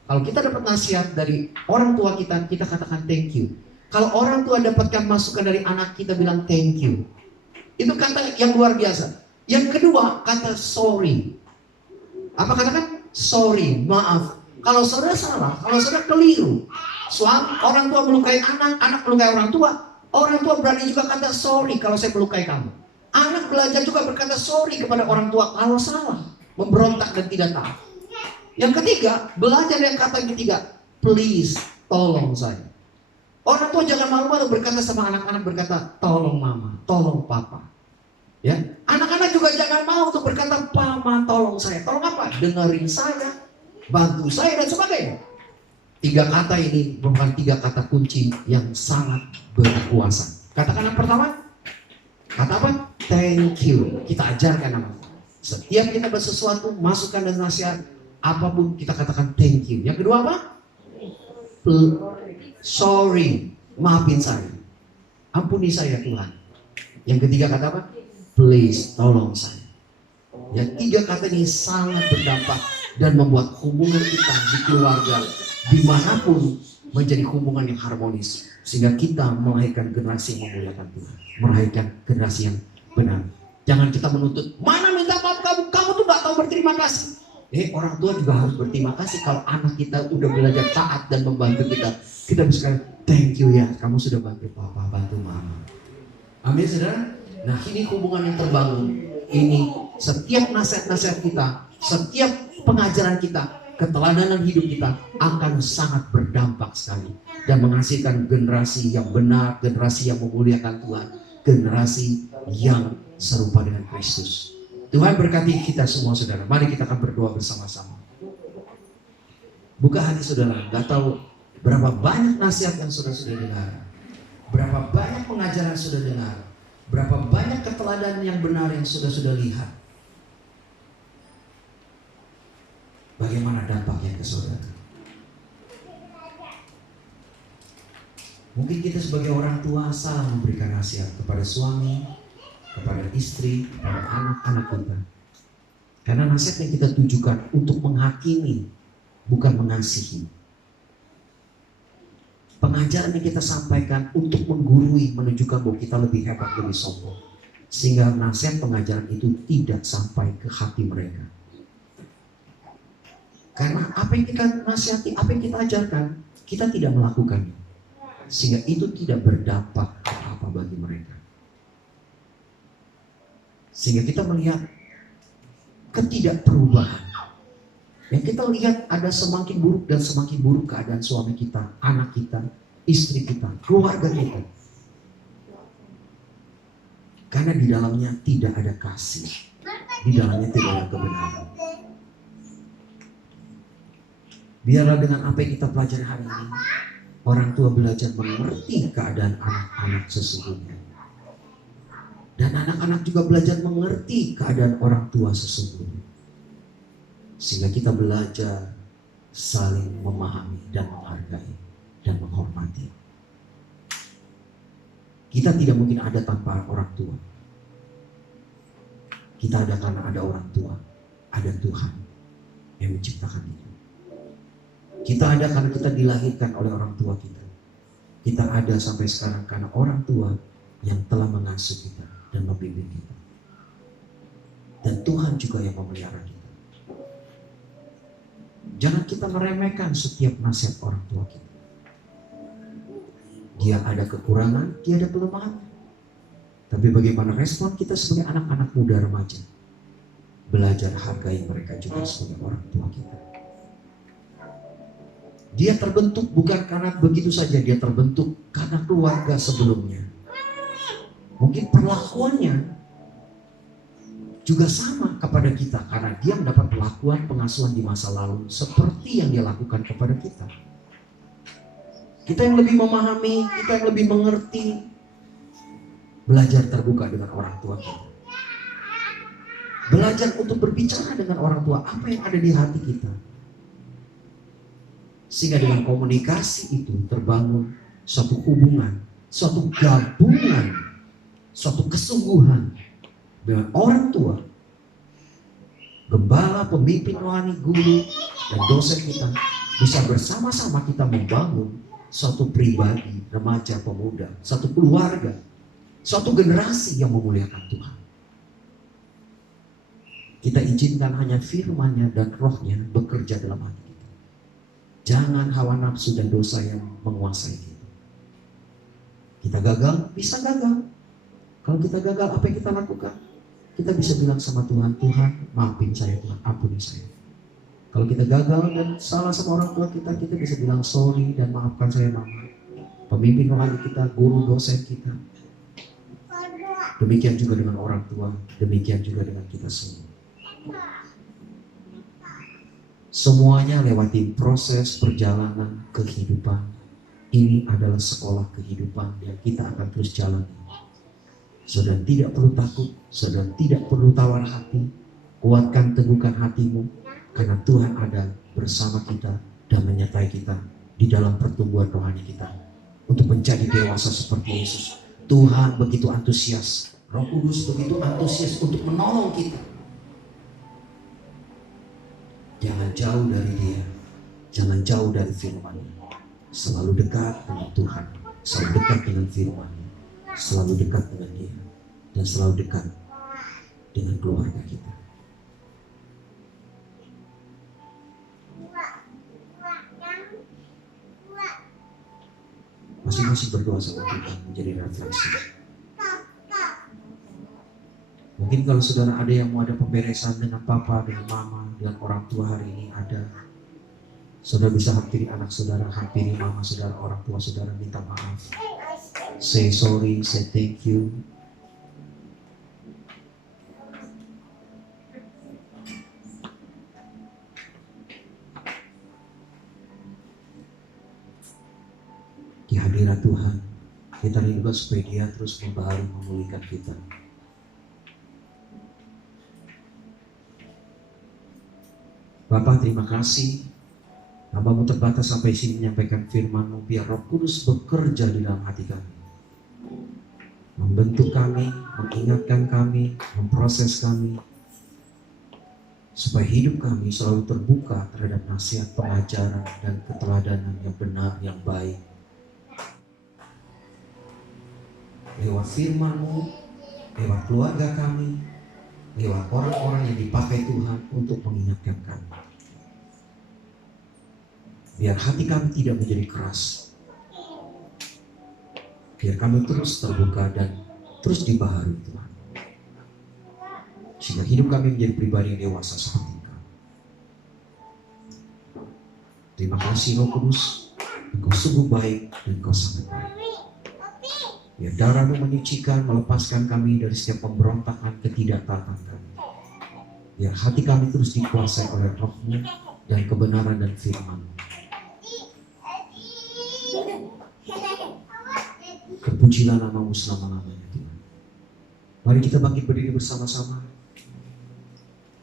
Kalau kita dapat nasihat dari orang tua kita, kita katakan thank you. Kalau orang tua dapatkan masukan dari anak, kita bilang thank you. Itu kata yang luar biasa. Yang kedua, kata sorry. Apa katakan? Sorry, maaf. Kalau saudara salah, kalau saudara keliru, orang tua melukai anak, anak melukai orang tua berani juga kata sorry kalau saya melukai kamu. Anak belajar juga berkata sorry kepada orang tua kalau salah, memberontak dan tidak taat. Yang ketiga, belajar yang kata yang ketiga, please, tolong saya. Orang tua jangan malu-malu berkata sama anak-anak, berkata tolong mama, tolong papa. Ya, anak-anak juga jangan mau untuk berkata, "Mama, tolong saya." Tolong apa? Dengerin saya, bantu saya dan sebagainya. 3 kata ini merupakan 3 kata kunci yang sangat berkuasa. Katakan yang pertama, kata apa? Thank you. Kita ajarkan nama. Setiap kita bersesuatu, masukan dan nasihat, apapun kita katakan thank you. Yang kedua apa? Sorry, maafin saya. Ampuni saya Tuhan. Yang ketiga kata apa? Please, tolong saya. Yang tiga kata ini sangat berdampak dan membuat hubungan kita di keluarga, dimanapun, menjadi hubungan yang harmonis. Sehingga kita melahirkan generasi yang memuliakan Tuhan. Melahirkan generasi yang benar. Jangan kita menuntut, mana minta maaf kamu tuh gak tahu berterima kasih. Orang tua juga harus berterima kasih kalau anak kita udah belajar taat dan membantu kita. Kita bisa thank you ya, kamu sudah bantu papa, bantu mama. Amin saudara. Nah ini hubungan yang terbangun. Ini setiap nasihat-nasihat kita, setiap pengajaran kita, keteladanan hidup kita akan sangat berdampak sekali. Dan menghasilkan generasi yang benar, generasi yang memuliakan Tuhan, generasi yang serupa dengan Kristus. Tuhan berkati kita semua saudara. Mari kita akan berdoa bersama-sama. Buka hati saudara. Gak tahu berapa banyak nasihat yang sudah dengar. Berapa banyak pengajaran sudah dengar. Berapa banyak keteladanan yang benar yang sudah lihat. Bagaimana dampaknya ke saudara? Mungkin kita sebagai orang tua salah memberikan nasihat kepada suami, kepada istri, kepada anak-anak kita. Karena nasihat yang kita tujukan untuk menghakimi, bukan mengasihi. Pengajaran yang kita sampaikan untuk menggurui, menunjukkan bahwa kita lebih hebat, lebih sombong. Sehingga nasihat pengajaran itu tidak sampai ke hati mereka. Karena apa yang kita nasihati, apa yang kita ajarkan, kita tidak melakukannya. Sehingga itu tidak berdampak apa-apa bagi mereka. Sehingga kita melihat ketidakperubahan. Yang kita lihat ada semakin buruk dan semakin buruk keadaan suami kita, anak kita, istri kita, keluarga kita. Karena di dalamnya tidak ada kasih. Di dalamnya tidak ada kebenaran. Biarlah dengan apa yang kita pelajari hari ini, orang tua belajar mengerti keadaan anak-anak sesungguhnya. Dan anak-anak juga belajar mengerti keadaan orang tua sesungguhnya. Sehingga kita belajar saling memahami dan menghargai dan menghormati. Kita tidak mungkin ada tanpa orang tua. Kita ada karena ada orang tua. Ada Tuhan yang menciptakan itu. Kita ada karena kita dilahirkan oleh orang tua kita. Kita ada sampai sekarang karena orang tua yang telah mengasuh kita dan membimbing kita. Dan Tuhan juga yang memelihara kita. Jangan kita meremehkan setiap nasihat orang tua kita. Dia ada kekurangan, dia ada kelemahan. Tapi bagaimana respon kita sebagai anak-anak muda remaja? Belajar hargai mereka juga sebagai orang tua kita. Dia terbentuk bukan karena begitu saja, dia terbentuk karena keluarga sebelumnya. Mungkin perlakuannya juga sama kepada kita karena dia mendapat perlakuan pengasuhan di masa lalu seperti yang dia lakukan kepada kita. Kita yang lebih memahami, kita yang lebih mengerti, belajar terbuka dengan orang tua kita. Belajar untuk berbicara dengan orang tua apa yang ada di hati kita. Sehingga dengan komunikasi itu terbangun suatu hubungan, suatu gabungan, suatu kesungguhan dengan orang tua, gembala, pemimpin rohani, guru, dan dosen kita. Bisa bersama-sama kita membangun suatu pribadi, remaja, pemuda, satu keluarga, suatu generasi yang memuliakan Tuhan. Kita izinkan hanya firman-Nya dan roh-Nya bekerja dalam hati kita. Jangan hawa nafsu dan dosa yang menguasai kita. Kita gagal, bisa gagal. Kalau kita gagal, apa yang kita lakukan? Kita bisa bilang sama Tuhan, Tuhan maafin saya, Tuhan ampuni saya. Kalau kita gagal dan salah sama orang tua kita, kita bisa bilang sorry dan maafkan saya mama. Pemimpin rohani kita, guru, dosen kita. Demikian juga dengan orang tua, demikian juga dengan kita semua. Semuanya lewati proses perjalanan kehidupan. Ini adalah sekolah kehidupan yang kita akan terus jalani. Saudara tidak perlu takut, saudara tidak perlu tawar hati. Kuatkan, teguhkan hatimu, karena Tuhan ada bersama kita dan menyertai kita di dalam pertumbuhan rohani kita untuk menjadi dewasa seperti Yesus. Tuhan begitu antusias, Roh Kudus begitu antusias untuk menolong kita. Jangan jauh dari Dia, jangan jauh dari firman-Nya. Selalu dekat dengan Tuhan, selalu dekat dengan firman-Nya, selalu dekat dengan Dia, dan selalu dekat dengan keluarga kita. Masing-masing berdoa sama Tuhan menjadi refleksi. Mungkin kalau saudara ada yang mau ada pemberesan dengan papa, dengan mama, dengan orang tua hari ini ada. Saudara bisa hampiri anak saudara, hampiri mama saudara, orang tua saudara, minta maaf. Say sorry, say thank you. Di hadirat Tuhan, kita rindukan supaya Dia terus membaharui, memulihkan kita. Bapa, terima kasih. Hamba-Mu terbatas sampai sini menyampaikan firman-Mu. Biar Roh Kudus bekerja di dalam hati kami, membentuk kami, mengingatkan kami, memproses kami, supaya hidup kami selalu terbuka terhadap nasihat, pengajaran, dan keteladanan yang benar, yang baik. Lewat firman-Mu, lewat keluarga kami, lewat orang-orang yang dipakai Tuhan untuk mengingatkan kami. Biar hati kami tidak menjadi keras. Biar kami terus terbuka dan terus dibaharui Tuhan. Sehingga hidup kami menjadi pribadi yang dewasa seperti Engkau. Terima kasih Roh Kudus. Engkau sungguh baik dan Engkau sangat baik. Biar darah-Mu menyucikan, melepaskan kami dari setiap pemberontakan, ketidaktaatan kami. Biar hati kami terus dikuasai oleh Roh-Mu dan kebenaran dan firman. Terpujilah nama-Mu selama-lamanya Tuhan. Mari kita bangkit berdiri bersama-sama.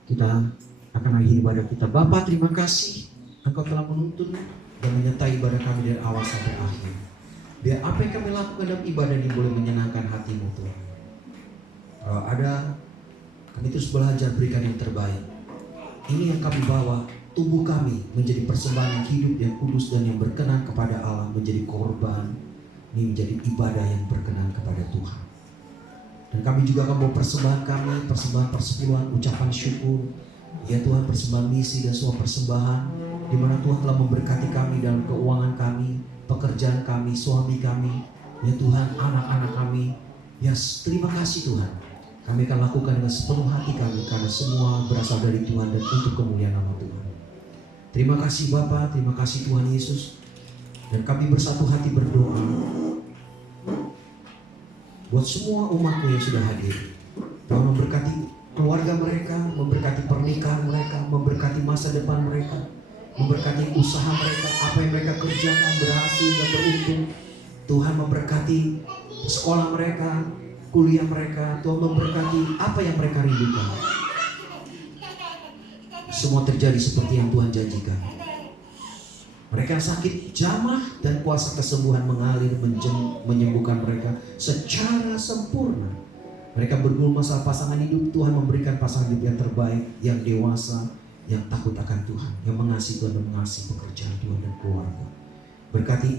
Kita akan akhiri ibadah kita. Bapa, terima kasih Engkau telah menuntun dan menyertai ibadah kami dari awal sampai akhir. Biar apa yang kami lakukan dalam ibadah ini boleh menyenangkan hati-Mu Tuhan. Kalau ada, kami terus belajar berikan yang terbaik. Ini yang kami bawa, tubuh kami menjadi persembahan yang hidup, yang kudus dan yang berkenan kepada Allah, menjadi korban. Ini menjadi ibadah yang berkenan kepada Tuhan. Dan kami juga akan bawa persembahan kami, persembahan persepuluhan, ucapan syukur. Ya Tuhan, persembahan misi dan semua persembahan, di mana Tuhan telah memberkati kami dalam keuangan kami, pekerjaan kami, suami kami, ya Tuhan, anak-anak kami. Ya, terima kasih Tuhan. Kami akan lakukan dengan sepenuh hati kami, karena semua berasal dari Tuhan dan untuk kemuliaan nama Tuhan. Terima kasih Bapa, terima kasih Tuhan Yesus. Dan kami bersatu hati berdoa buat semua umat-Mu yang sudah hadir. Tuhan memberkati keluarga mereka, memberkati pernikahan mereka, memberkati masa depan mereka, memberkati usaha mereka, apa yang mereka kerjakan berhasil dan beruntung. Tuhan memberkati sekolah mereka, kuliah mereka. Tuhan memberkati apa yang mereka rindukan. Semua terjadi seperti yang Tuhan janjikan. Mereka yang sakit jamah dan kuasa kesembuhan mengalir menyembuhkan mereka secara sempurna. Mereka bergumul masalah pasangan hidup, Tuhan memberikan pasangan hidup yang terbaik, yang dewasa, yang takut akan Tuhan, yang mengasihi Tuhan dan mengasihi pekerjaan Tuhan dan keluarga. Berkati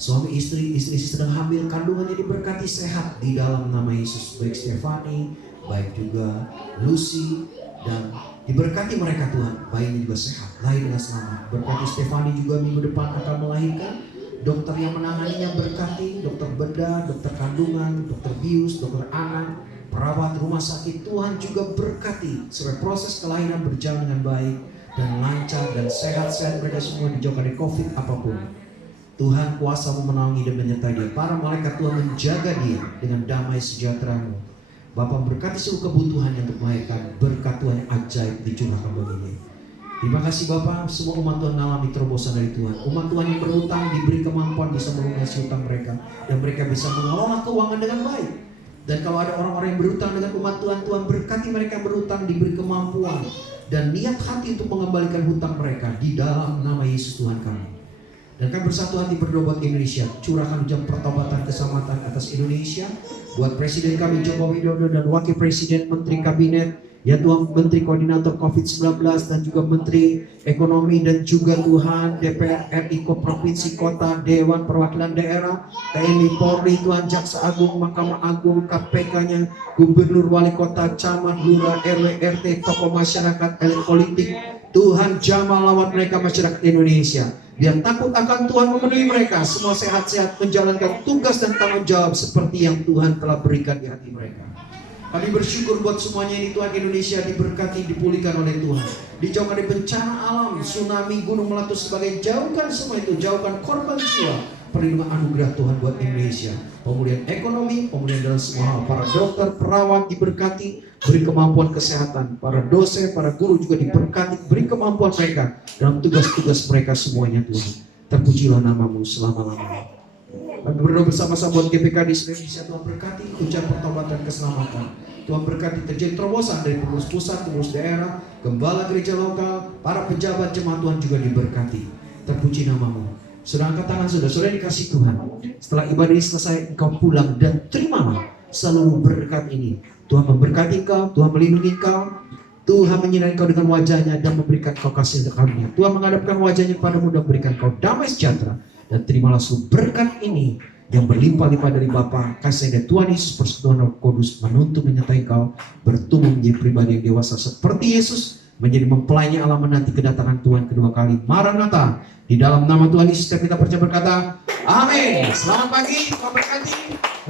suami istri sedang hamil, kandungannya diberkati sehat di dalam nama Yesus. Baik Stefani, baik juga Lucy, dan diberkati mereka Tuhan, bayinya juga sehat, lahir dengan selamat. Berkati Stefani juga minggu depan akan melahirkan. Dokter yang menanganinya berkati, dokter bedah, dokter kandungan, dokter bius, dokter anak, perawat rumah sakit. Tuhan juga berkati supaya proses kelahiran berjalan dengan baik dan lancar dan sehat-sehat. Mereka semua dijauhkan dari COVID apapun. Tuhan kuasa-Mu menaungi dan menyertai dia. Para malaikat Tuhan menjaga dia dengan damai sejahtera-Mu. Bapa berkati seluruh kebutuhan yang untuk melahirkan. Berkat Tuhan yang ajaib dicurahkan baginya. Terima kasih Bapa, semua umat Tuhan mengalami terobosan dari Tuhan. Umat Tuhan yang berhutang diberi kemampuan bisa melunasi hutang mereka, dan mereka bisa mengelola keuangan dengan baik. Dan kalau ada orang-orang yang berhutang dengan umat Tuhan, Tuhan berkati mereka yang berhutang, diberi kemampuan dan niat hati untuk mengembalikan hutang mereka di dalam nama Yesus Tuhan kami. Dan kami bersatu hati berdoa buat Indonesia, curahkan hujan pertobatan keselamatan atas Indonesia, buat Presiden kami Joko Widodo dan Wakil Presiden, Menteri Kabinet, ya Tuhan, Menteri Koordinator COVID-19 dan juga Menteri Ekonomi dan juga Tuhan DPR RI, Provinsi, Kota, Dewan Perwakilan Daerah, TNI, Polri, Tuhan Jaksa Agung, Mahkamah Agung, KPK-nya, Gubernur, Wali Kota, Camat, Lurah, RW, RT, tokoh masyarakat, elit politik. Tuhan jamah lawat mereka masyarakat Indonesia. Biar takut akan Tuhan memenuhi mereka, semua sehat-sehat menjalankan tugas dan tanggung jawab seperti yang Tuhan telah berikan di hati mereka. Kami bersyukur buat semuanya ini Tuhan. Indonesia diberkati, dipulihkan oleh Tuhan. Dijauhkan dari bencana alam, tsunami, gunung meletus sebagai, jauhkan semua itu, jauhkan korban jiwa. Perlindungan anugerah Tuhan buat Indonesia. Pemulihan ekonomi, pemulihan dalam semua hal. Para dokter, perawat diberkati, beri kemampuan kesehatan. Para dosen, para guru juga diberkati, beri kemampuan mereka dalam tugas-tugas mereka semuanya Tuhan. Terpujilah namamu selama-lamanya. Kami berdoa bersama-sama buat GPK di seluruh Indonesia. Tuhan berkati hujan pertobatan keselamatan. Tuhan berkati terjadi terobosan dari pengurus pusat, pengurus daerah, gembala gereja lokal, para pejabat jemaat Tuhan juga diberkati. Terpuji namamu. Sudah angkat tangan, saudara dikasih Tuhan. Setelah ibadah ini selesai, engkau pulang dan terimalah seluruh berkat ini. Tuhan memberkati engkau, Tuhan melindungi engkau, Tuhan menyinari engkau dengan wajahnya dan memberikan kau kasih karunia. Tuhan menghadapkan wajahnya padamu dan memberikan kau damai sejahtera. Dan terimalah seluruh berkat ini yang berlimpah-limpah dari Bapa, kasih dari Tuhan Yesus, persekutuan Roh Kudus menuntun menyertai kau bertumbuh menjadi pribadi yang dewasa seperti Yesus, menjadi mempelainya Allah menanti kedatangan Tuhan kedua kali. Maranatha. Di dalam nama Tuhan Yesus kita percaya berkata, amin. Selamat pagi, Tuhan berkati.